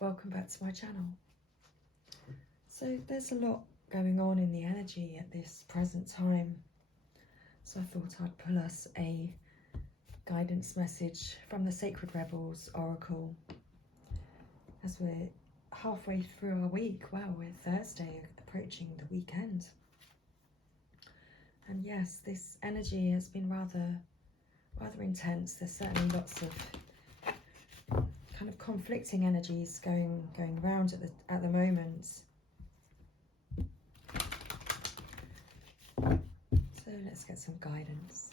welcome back to my channel. So there's a lot going on in the energy at this present time, so I thought I'd pull us a guidance message from the Sacred Rebels Oracle as we're halfway through our week. Wow, we're Thursday, approaching the weekend. And yes, this energy has been rather intense. There's certainly lots of kind of conflicting energies going around at the moment. So let's get some guidance.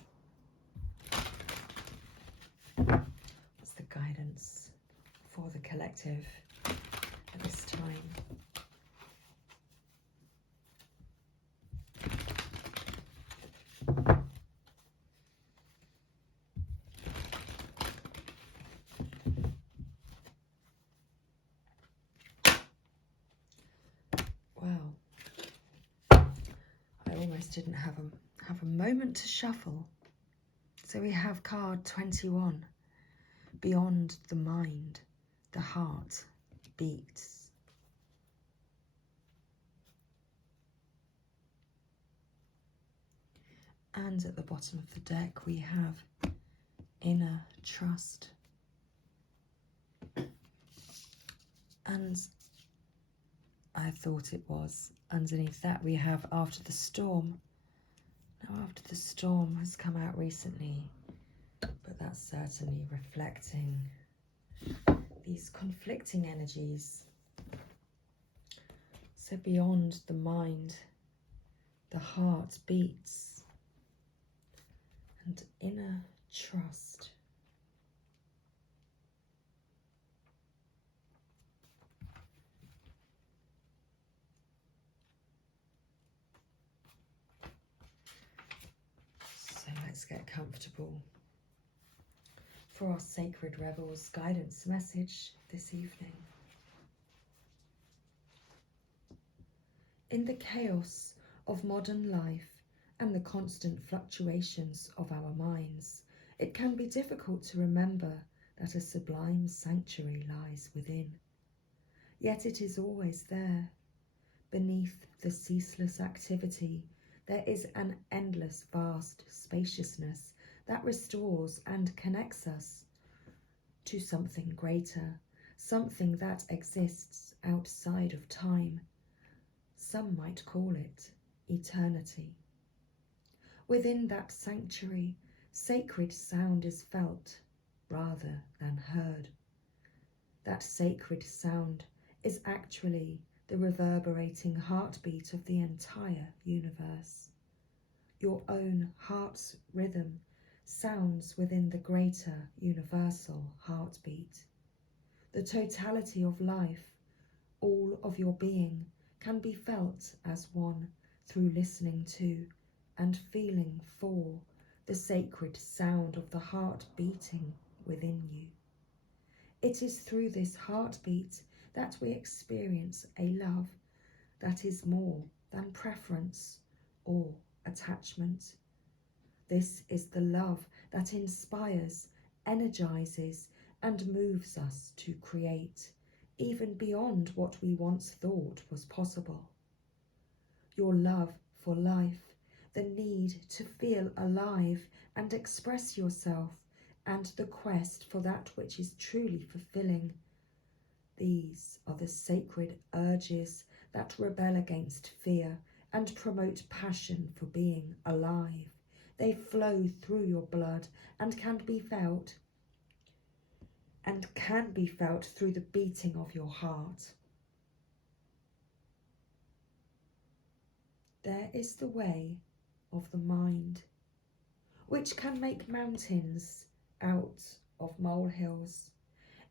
What's the guidance for the collective at this time? Wow, I almost didn't have a moment to shuffle. So we have card 21, beyond the mind, the heart beats. And at the bottom of the deck we have inner trust. And I thought it was underneath that we have after the storm. Now after the storm has come out recently, but that's certainly reflecting these conflicting energies. So beyond the mind, the heart beats, and inner trust. So let's get comfortable for our Sacred Rebels guidance message this evening. In the chaos of modern life and the constant fluctuations of our minds, it can be difficult to remember that a sublime sanctuary lies within. Yet it is always there. Beneath the ceaseless activity, there is an endless vast spaciousness that restores and connects us to something greater, something that exists outside of time. Some might call it eternity. Within that sanctuary, sacred sound is felt rather than heard. That sacred sound is actually the reverberating heartbeat of the entire universe. Your own heart's rhythm sounds within the greater universal heartbeat. The totality of life, all of your being, can be felt as one through listening to and feeling for the sacred sound of the heart beating within you. It is through this heartbeat that we experience a love that is more than preference or attachment. This is the love that inspires, energizes, and moves us to create, even beyond what we once thought was possible. Your love for life, the need to feel alive and express yourself, and the quest for that which is truly fulfilling. These are the sacred urges that rebel against fear and promote passion for being alive. They flow through your blood and can be felt through the beating of your heart. There is the way of the mind, which can make mountains out of molehills,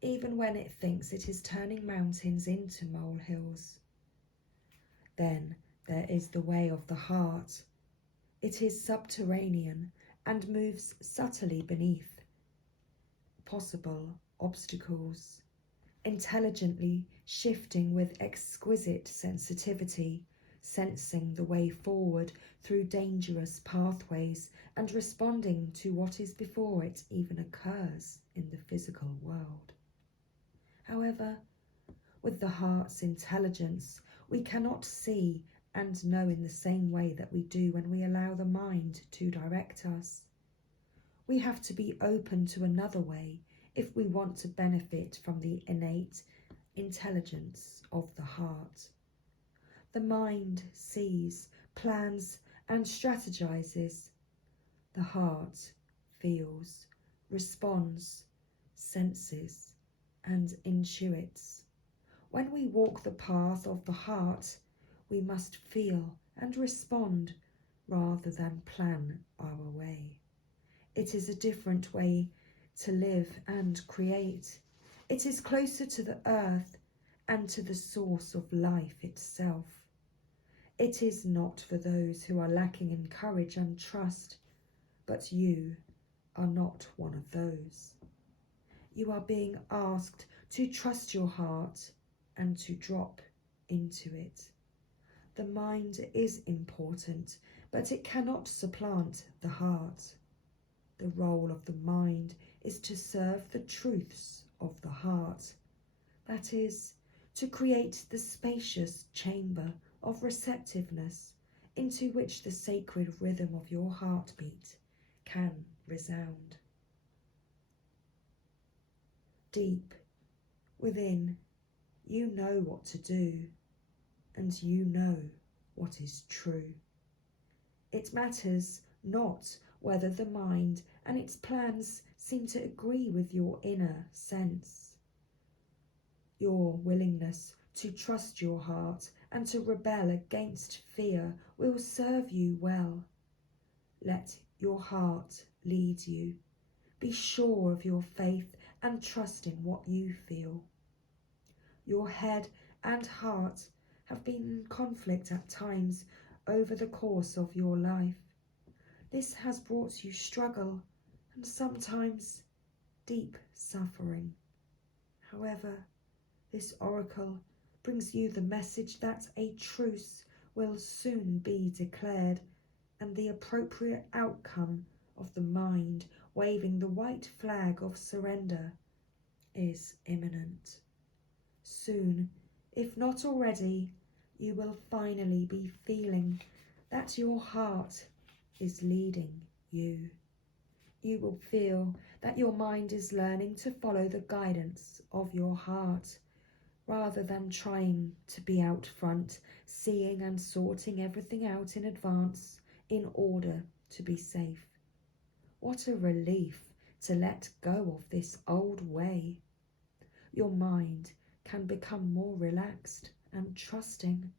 even when it thinks it is turning mountains into molehills. Then there is the way of the heart. It is subterranean and moves subtly beneath possible obstacles, intelligently shifting with exquisite sensitivity, sensing the way forward through dangerous pathways and responding to what is before it even occurs in the physical world. However, With the heart's intelligence, we cannot see and know in the same way that we do when we allow the mind to direct us. We have to be open to another way if we want to benefit from the innate intelligence of the heart. The mind sees, plans, and strategizes. The heart feels, responds, senses, and intuits. When we walk the path of the heart, we must feel and respond rather than plan our way. It is a different way to live and create. It is closer to the earth and to the source of life itself. It is not for those who are lacking in courage and trust, but you are not one of those. You are being asked to trust your heart and to drop into it. The mind is important, but it cannot supplant the heart. The role of the mind is to serve the truths of the heart. That is, to create the spacious chamber of receptiveness into which the sacred rhythm of your heartbeat can resound. Deep within, you know what to do, and you know what is true. It matters not whether the mind and its plans seem to agree with your inner sense. Your willingness to trust your heart and to rebel against fear will serve you well. Let your heart lead you. Be sure of your faith and trust in what you feel. Your head and heart have been in conflict at times over the course of your life. This has brought you struggle and sometimes deep suffering. However, this oracle brings you the message that a truce will soon be declared and the appropriate outcome of the mind waving the white flag of surrender is imminent. Soon, if not already, you will finally be feeling that your heart is leading you. You will feel that your mind is learning to follow the guidance of your heart, rather than trying to be out front, seeing and sorting everything out in advance in order to be safe. What a relief to let go of this old way. Your mind can become more relaxed and trusting.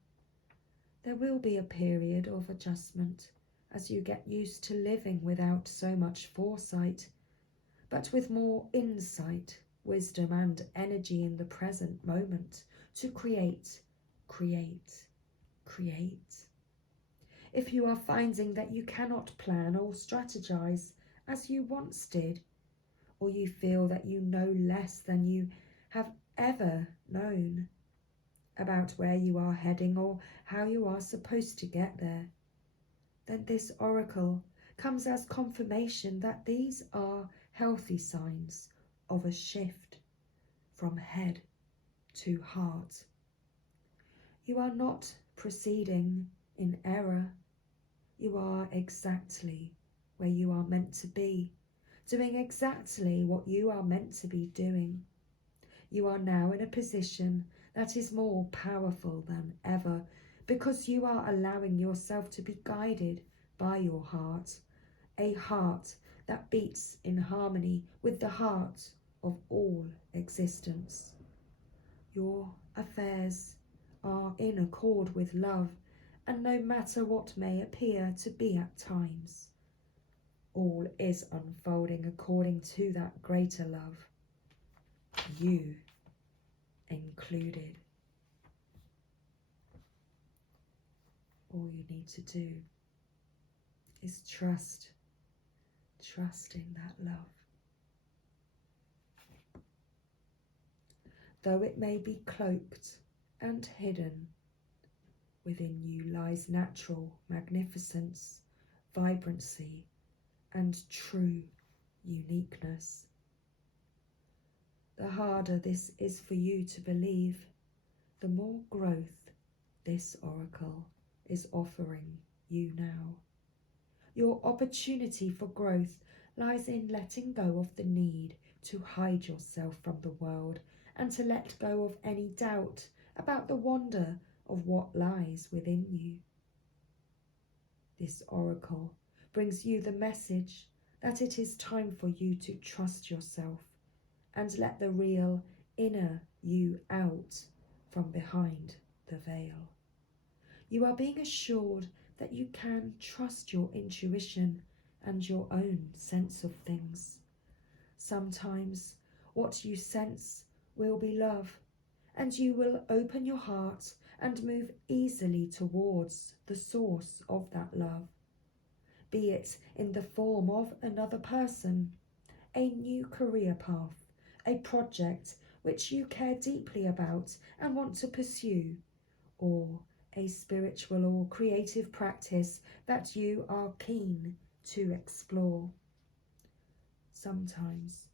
There will be a period of adjustment as you get used to living without so much foresight, but with more insight, wisdom and energy in the present moment to create. If you are finding that you cannot plan or strategize as you once did, or you feel that you know less than you have ever known about where you are heading or how you are supposed to get there, then this oracle comes as confirmation that these are healthy signs of a shift from head to heart. You are not proceeding in error. You are exactly where you are meant to be, doing exactly what you are meant to be doing. You are now in a position that is more powerful than ever because you are allowing yourself to be guided by your heart, a heart that beats in harmony with the heart of all existence. Your affairs are in accord with love, and no matter what may appear to be at times, all is unfolding according to that greater love, you included. All you need to do is trust in that love. Though it may be cloaked and hidden, within you lies natural magnificence, vibrancy, and true uniqueness. The harder this is for you to believe, the more growth this oracle is offering you now. Your opportunity for growth lies in letting go of the need to hide yourself from the world and to let go of any doubt about the wonder of what lies within you. This oracle brings you the message that it is time for you to trust yourself and let the real inner you out from behind the veil. You are being assured that you can trust your intuition and your own sense of things. Sometimes what you sense will be love, and you will open your heart and move easily towards the source of that love, be it in the form of another person, a new career path, a project which you care deeply about and want to pursue, or a spiritual or creative practice that you are keen to explore. Sometimes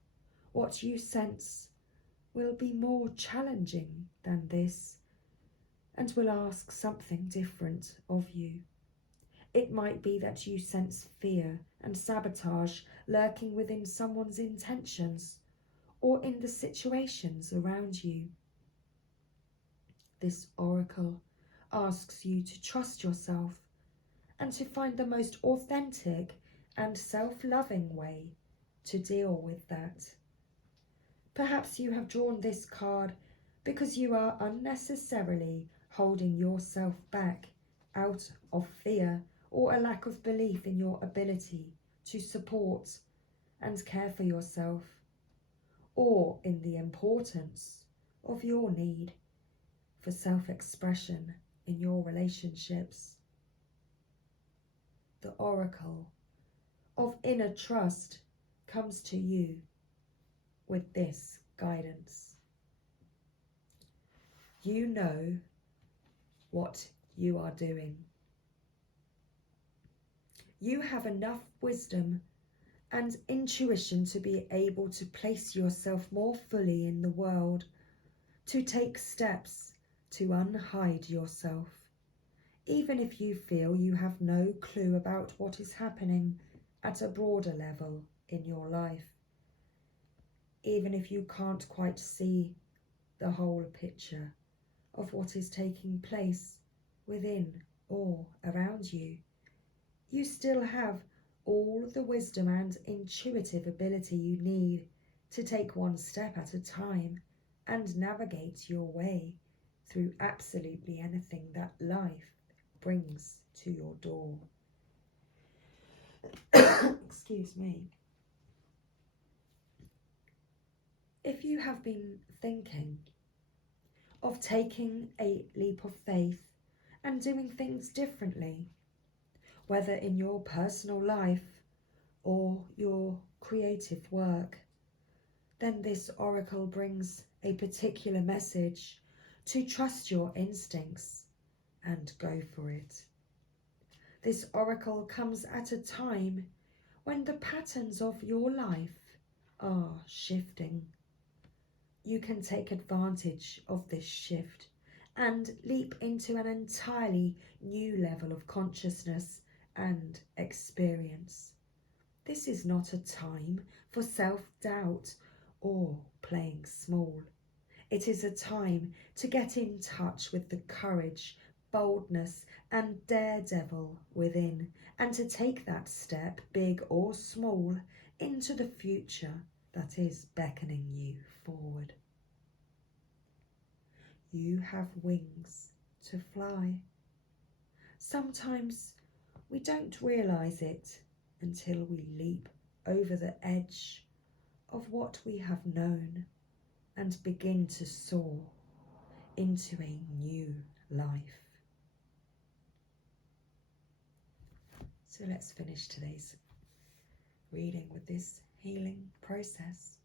what you sense will be more challenging than this and will ask something different of you. It might be that you sense fear and sabotage lurking within someone's intentions or in the situations around you. This oracle asks you to trust yourself and to find the most authentic and self-loving way to deal with that. Perhaps you have drawn this card because you are unnecessarily holding yourself back out of fear or a lack of belief in your ability to support and care for yourself, or in the importance of your need for self-expression in your relationships. The oracle of inner trust comes to you with this guidance. You know what you are doing. You have enough wisdom and intuition to be able to place yourself more fully in the world, to take steps to unhide yourself, even if you feel you have no clue about what is happening at a broader level in your life, even if you can't quite see the whole picture of what is taking place within or around you. You still have all the wisdom and intuitive ability you need to take one step at a time and navigate your way through absolutely anything that life brings to your door. Excuse me. If you have been thinking of taking a leap of faith and doing things differently, whether in your personal life or your creative work, then this oracle brings a particular message to trust your instincts and go for it. This oracle comes at a time when the patterns of your life are shifting. You can take advantage of this shift and leap into an entirely new level of consciousness and experience. This is not a time for self-doubt or playing small. It is a time to get in touch with the courage, boldness and daredevil within, and to take that step, big or small, into the future that is beckoning you forward. You have wings to fly. Sometimes we don't realise it until we leap over the edge of what we have known and begin to soar into a new life. So let's finish today's reading with this healing process.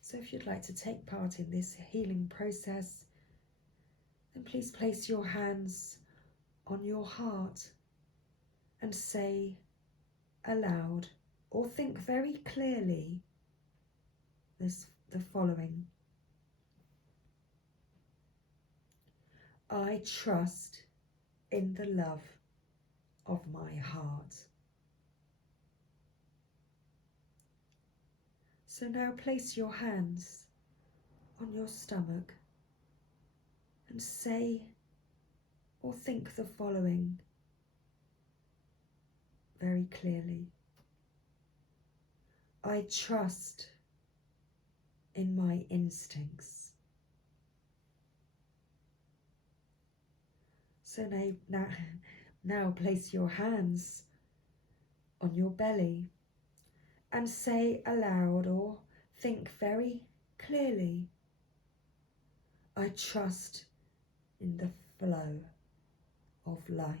So if you'd like to take part in this healing process, then please place your hands on your heart and say aloud or think very clearly the following. I trust in the love of my heart. So now place your hands on your stomach and say or think the following very clearly. I trust in my instincts. So now place your hands on your belly and say aloud or think very clearly, I trust in the flow of life.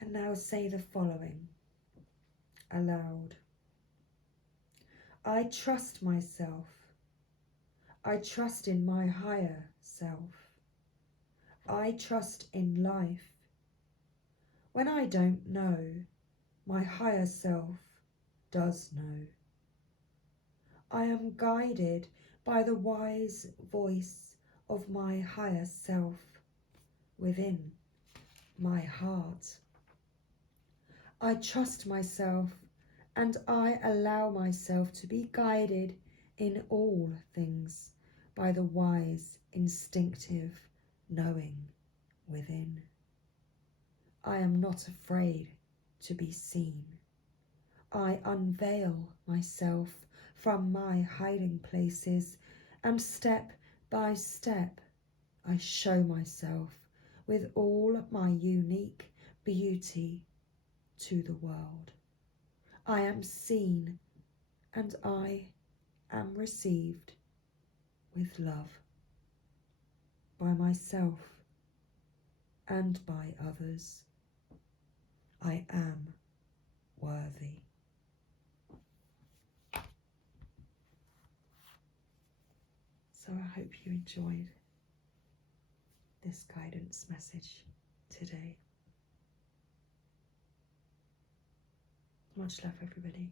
And now say the following aloud. I trust myself. I trust in my higher self. I trust in life. When I don't know, my higher self does know. I am guided by the wise voice of my higher self within my heart. I trust myself and I allow myself to be guided in all things by the wise, instinctive knowing within. I am not afraid to be seen. I unveil myself from my hiding places, and step by step I show myself with all my unique beauty to the world. I am seen and I am received with love by myself and by others. I am worthy. So I hope you enjoyed this guidance message today. Much love, everybody.